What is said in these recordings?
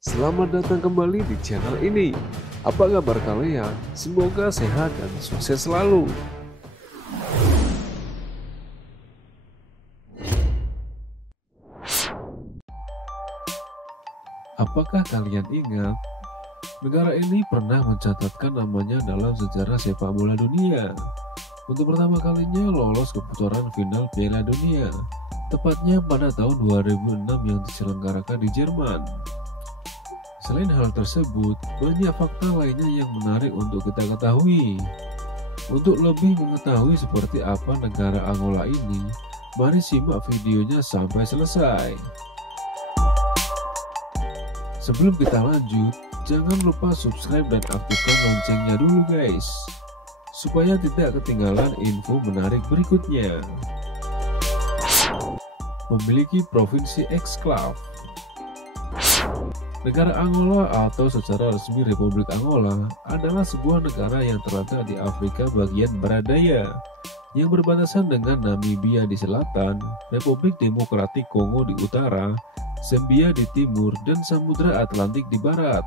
Selamat datang kembali di channel ini. Apa kabar kalian? Semoga sehat dan sukses selalu. Apakah kalian ingat, negara ini pernah mencatatkan namanya dalam sejarah sepak bola dunia. Untuk pertama kalinya lolos ke putaran final Piala Dunia, tepatnya pada tahun 2006 yang diselenggarakan di Jerman. Selain hal tersebut, banyak fakta lainnya yang menarik untuk kita ketahui. Untuk lebih mengetahui seperti apa negara Angola ini, mari simak videonya sampai selesai. Sebelum kita lanjut, jangan lupa subscribe dan aktifkan loncengnya dulu guys, supaya tidak ketinggalan info menarik berikutnya. Memiliki provinsi eksklav. Negara Angola atau secara resmi Republik Angola adalah sebuah negara yang terletak di Afrika bagian barat daya yang berbatasan dengan Namibia di selatan, Republik Demokratik Kongo di utara, Zambia di timur, dan Samudra Atlantik di barat.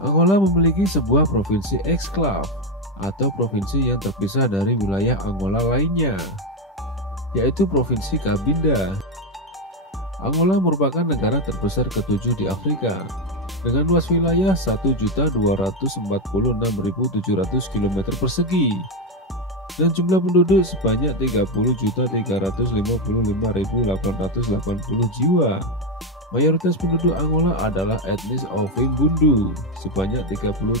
Angola memiliki sebuah provinsi eksklav atau provinsi yang terpisah dari wilayah Angola lainnya, yaitu Provinsi Cabinda. Angola merupakan negara terbesar ke-7 di Afrika dengan luas wilayah 1.246.700 km persegi dan jumlah penduduk sebanyak 30.355.880 jiwa. Mayoritas penduduk Angola adalah etnis Ovimbundu sebanyak 37%,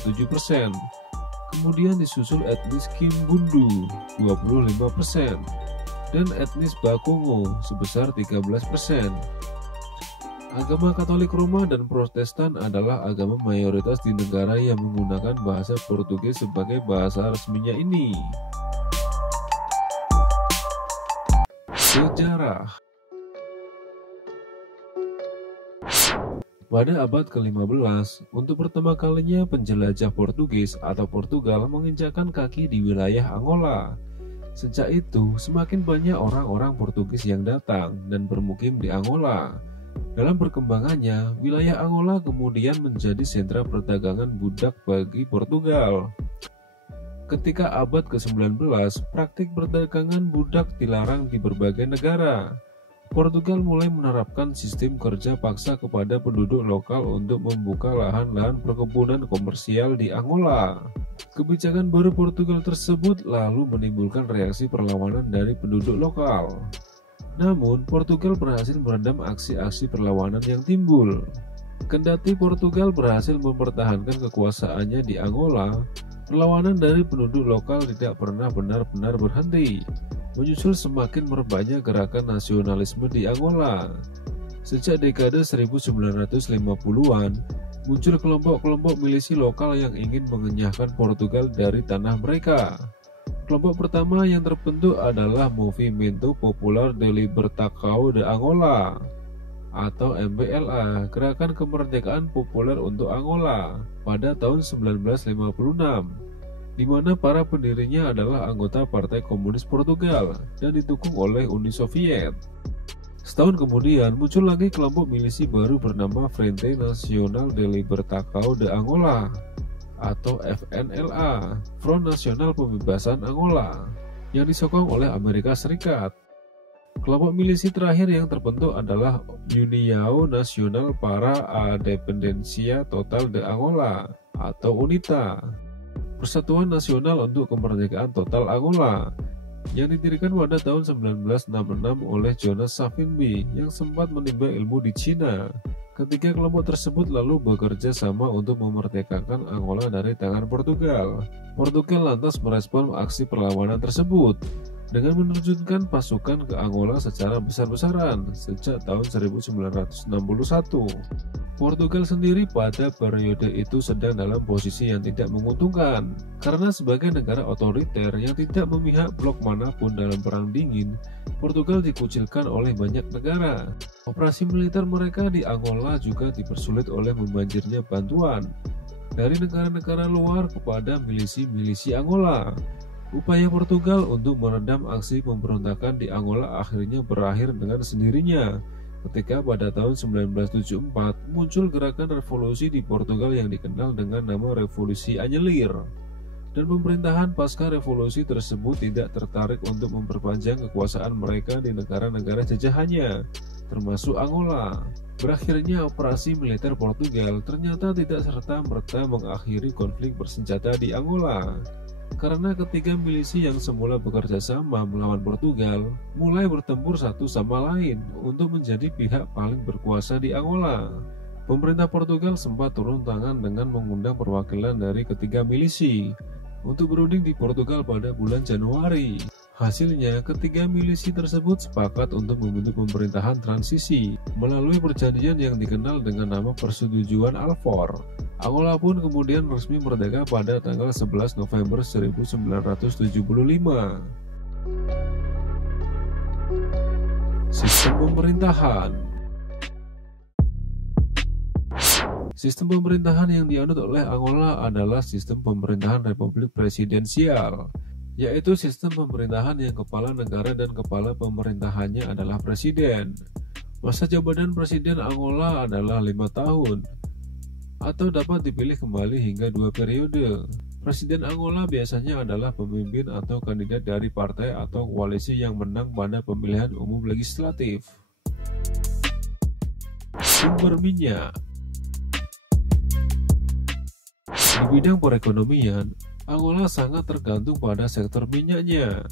kemudian disusul etnis Kimbundu 25%. dan etnis Bakongo sebesar 13%. Agama Katolik Roma dan Protestan adalah agama mayoritas di negara yang menggunakan bahasa Portugis sebagai bahasa resminya ini. Sejarah. Pada abad ke-15, untuk pertama kalinya penjelajah Portugis atau Portugal menginjakkan kaki di wilayah Angola. Sejak itu, semakin banyak orang-orang Portugis yang datang dan bermukim di Angola. Dalam perkembangannya, wilayah Angola kemudian menjadi sentra perdagangan budak bagi Portugal. Ketika abad ke-19, praktik perdagangan budak dilarang di berbagai negara. Portugal mulai menerapkan sistem kerja paksa kepada penduduk lokal untuk membuka lahan-lahan perkebunan komersial di Angola. Kebijakan baru Portugal tersebut lalu menimbulkan reaksi perlawanan dari penduduk lokal. Namun, Portugal berhasil meredam aksi-aksi perlawanan yang timbul. Kendati Portugal berhasil mempertahankan kekuasaannya di Angola, perlawanan dari penduduk lokal tidak pernah benar-benar berhenti, menyusul semakin merebaknya gerakan nasionalisme di Angola. Sejak dekade 1950-an, muncul kelompok-kelompok milisi lokal yang ingin mengenyahkan Portugal dari tanah mereka. Kelompok pertama yang terbentuk adalah Movimento Popular de Libertação de Angola atau MPLA, Gerakan Kemerdekaan Populer untuk Angola, pada tahun 1956, di mana para pendirinya adalah anggota Partai Komunis Portugal dan didukung oleh Uni Soviet. Setahun kemudian muncul lagi kelompok milisi baru bernama Frente Nacional de Libertação de Angola atau FNLA, Front Nasional Pembebasan Angola, yang disokong oleh Amerika Serikat. Kelompok milisi terakhir yang terbentuk adalah União Nacional para a Dependencia Total de Angola atau UNITA, Persatuan Nasional untuk Kemerdekaan Total Angola, yang didirikan pada tahun 1966 oleh Jonas Savimbi yang sempat menimba ilmu di Cina. Ketiga kelompok tersebut lalu bekerja sama untuk memerdekakan Angola dari tangan Portugal. Portugal lantas merespon aksi perlawanan tersebut dengan menerjunkan pasukan ke Angola secara besar-besaran sejak tahun 1961. Portugal sendiri pada periode itu sedang dalam posisi yang tidak menguntungkan, karena sebagai negara otoriter yang tidak memihak blok manapun dalam Perang Dingin, Portugal dikucilkan oleh banyak negara. Operasi militer mereka di Angola juga dipersulit oleh membanjirnya bantuan dari negara-negara luar kepada milisi-milisi Angola. Upaya Portugal untuk meredam aksi pemberontakan di Angola akhirnya berakhir dengan sendirinya ketika pada tahun 1974 muncul gerakan revolusi di Portugal yang dikenal dengan nama Revolusi Anyelir. Dan pemerintahan pasca revolusi tersebut tidak tertarik untuk memperpanjang kekuasaan mereka di negara-negara jajahannya, termasuk Angola. Berakhirnya operasi militer Portugal ternyata tidak serta-merta mengakhiri konflik bersenjata di Angola. Karena ketiga milisi yang semula bekerja sama melawan Portugal mulai bertempur satu sama lain untuk menjadi pihak paling berkuasa di Angola. Pemerintah Portugal sempat turun tangan dengan mengundang perwakilan dari ketiga milisi untuk berunding di Portugal pada bulan Januari. Hasilnya, ketiga milisi tersebut sepakat untuk membentuk pemerintahan transisi melalui perjanjian yang dikenal dengan nama Persetujuan Alfor. Angola pun kemudian resmi merdeka pada tanggal 11 November 1975. Sistem pemerintahan. Sistem pemerintahan yang dianut oleh Angola adalah sistem pemerintahan republik presidensial, yaitu sistem pemerintahan yang kepala negara dan kepala pemerintahannya adalah presiden. Masa jabatan presiden Angola adalah 5 tahun, atau dapat dipilih kembali hingga 2 periode. Presiden Angola biasanya adalah pemimpin atau kandidat dari partai atau koalisi yang menang pada pemilihan umum legislatif. Sumber minyak. Di bidang perekonomian, Angola sangat tergantung pada sektor minyaknya.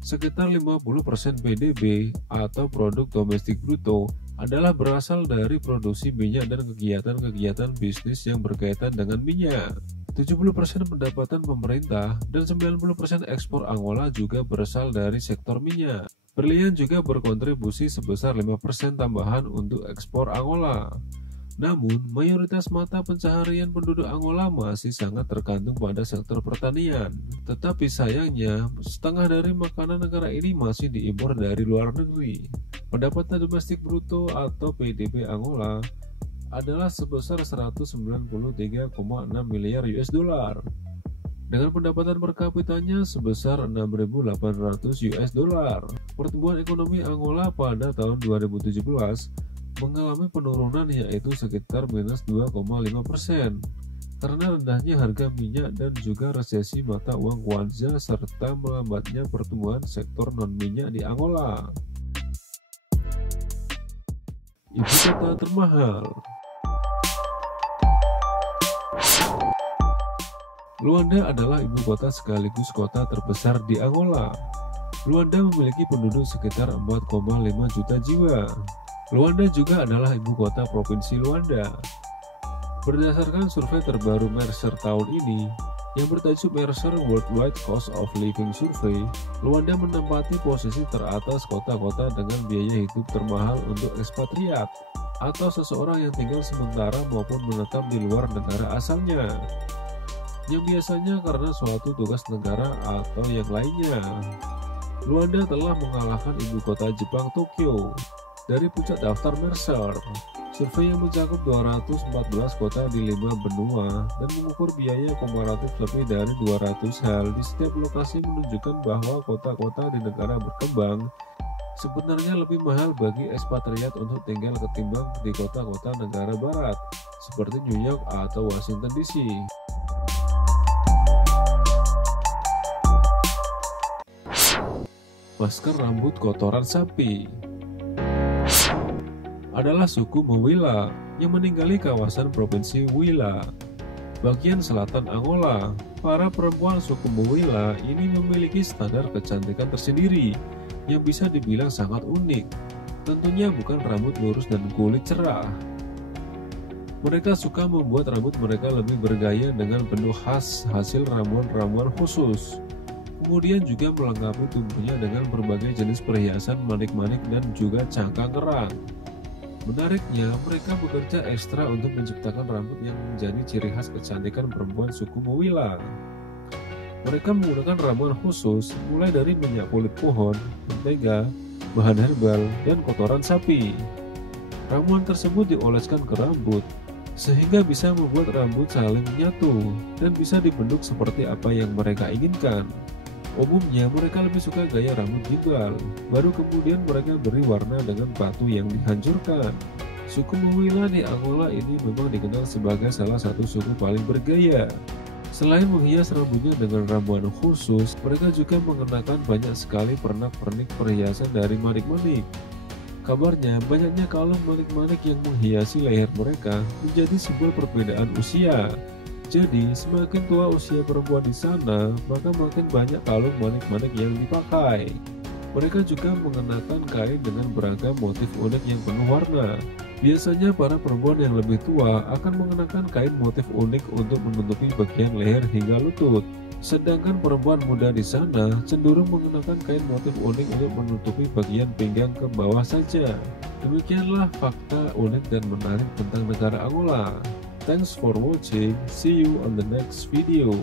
Sekitar 50% PDB atau produk domestik bruto adalah berasal dari produksi minyak dan kegiatan-kegiatan bisnis yang berkaitan dengan minyak. 70% pendapatan pemerintah dan 90% ekspor Angola juga berasal dari sektor minyak. Berlian juga berkontribusi sebesar 5% tambahan untuk ekspor Angola. Namun, mayoritas mata pencaharian penduduk Angola masih sangat tergantung pada sektor pertanian. Tetapi sayangnya, setengah dari makanan negara ini masih diimpor dari luar negeri. Pendapatan domestik bruto atau PDB Angola adalah sebesar 193,6 miliar US dollar. Dengan pendapatan per kapitanya sebesar 6.800 US dollar. Pertumbuhan ekonomi Angola pada tahun 2017 mengalami penurunan yaitu sekitar minus 2,5% karena rendahnya harga minyak dan juga resesi mata uang Kwanza serta melambatnya pertumbuhan sektor non-minyak di Angola. Ibu kota termahal. Luanda adalah ibu kota sekaligus kota terbesar di Angola. Luanda memiliki penduduk sekitar 4,5 juta jiwa. Luanda juga adalah ibu kota provinsi Luanda. Berdasarkan survei terbaru Mercer tahun ini, yang bertajuk Mercer Worldwide Cost of Living Survey, Luanda menempati posisi teratas kota-kota dengan biaya hidup termahal untuk ekspatriat atau seseorang yang tinggal sementara maupun menetap di luar negara asalnya, yang biasanya karena suatu tugas negara atau yang lainnya. Luanda telah mengalahkan ibu kota Jepang Tokyo dari puncak daftar Mercer. Survei yang mencakup 214 kota di 5 benua dan mengukur biaya komparatif lebih dari 200 hal di setiap lokasi menunjukkan bahwa kota-kota di negara berkembang sebenarnya lebih mahal bagi ekspatriat untuk tinggal ketimbang di kota-kota negara barat seperti New York atau Washington DC. Masker rambut kotoran sapi adalah suku Mawila yang meninggali kawasan provinsi Huila, bagian selatan Angola. Para perempuan suku Mawila ini memiliki standar kecantikan tersendiri yang bisa dibilang sangat unik. Tentunya bukan rambut lurus dan kulit cerah. Mereka suka membuat rambut mereka lebih bergaya dengan bentuk khas hasil ramuan-ramuan khusus. Kemudian juga melengkapi tubuhnya dengan berbagai jenis perhiasan manik-manik dan juga cangkang kerang. Menariknya, mereka bekerja ekstra untuk menciptakan rambut yang menjadi ciri khas kecantikan perempuan suku Mawila. Mereka menggunakan ramuan khusus, mulai dari minyak kulit pohon, mentega, bahan herbal, dan kotoran sapi. Ramuan tersebut dioleskan ke rambut, sehingga bisa membuat rambut saling menyatu dan bisa dibentuk seperti apa yang mereka inginkan. Umumnya mereka lebih suka gaya rambut gimbal, baru kemudian mereka beri warna dengan batu yang dihancurkan. Suku Mawila di Angola ini memang dikenal sebagai salah satu suku paling bergaya. Selain menghias rambutnya dengan ramuan khusus, mereka juga mengenakan banyak sekali pernak-pernik perhiasan dari manik-manik. Kabarnya, banyaknya kalung manik-manik yang menghiasi leher mereka menjadi simbol perbedaan usia. Jadi, semakin tua usia perempuan di sana, maka makin banyak kalung manik-manik yang dipakai. Mereka juga mengenakan kain dengan beragam motif unik yang penuh warna. Biasanya para perempuan yang lebih tua akan mengenakan kain motif unik untuk menutupi bagian leher hingga lutut. Sedangkan perempuan muda di sana cenderung mengenakan kain motif unik untuk menutupi bagian pinggang ke bawah saja. Demikianlah fakta unik dan menarik tentang negara Angola. Thanks for watching. See you on the next video.